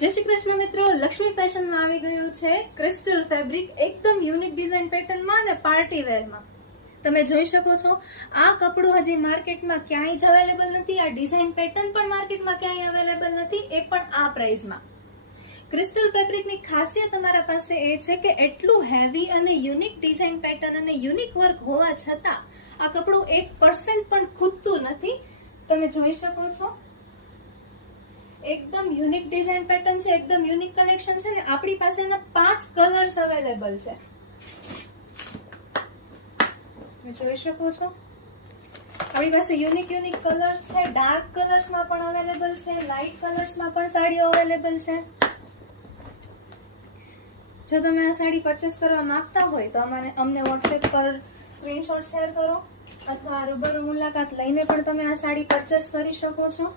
જય શ્રી કૃષ્ણ મિત્રો, લક્ષ્મી ફેશનમાં આવી ગયું છે ક્રિસ્ટલ ફેબ્રિક એકદમ યુનિક ડિઝાઇન પેટર્નમાં અને પાર્ટી વેરમાં. તમે જોઈ શકો છો આ કપડું હજી માર્કેટમાં ક્યાંય જ અવેલેબલ નથી. આ ડિઝાઇન પેટર્ન પણ માર્કેટમાં ક્યાંય અવેલેબલ નથી, એ પણ આ પ્રાઇસમાં. ક્રિસ્ટલ ફેબ્રિકની ખાસિયત અમારા પાસે એ છે કે એટલું હેવી અને યુનિક ડિઝાઇન પેટર્ન અને યુનિક વર્ક હોવા છતાં આ કપડું 1% પણ ખૂટતું નથી. તમે જોઈ શકો છો એકદમ યુનિક ડિઝાઇન પેટર્ન છે, એકદમ યુનિક કલેક્શન છે ને આપણી પાસે એના 5 કલર્સ અવેલેબલ છે. તમે જોઈ શકો છો આપણી પાસે યુનિક કલર્સ છે. ડાર્ક કલર્સમાં પણ અવેલેબલ છે, લાઇટ કલર્સમાં પણ સાડીઓ અવેલેબલ છે. જો તમે આ સાડી પરચેસ કરવા માંગતા હોય તો અમને વોટ્સએપ પર સ્ક્રીનશોટ શેર કરો અથવા રૂબરૂ મુલાકાત લઈને પણ તમે આ સાડી પરચેસ કરી શકો છો.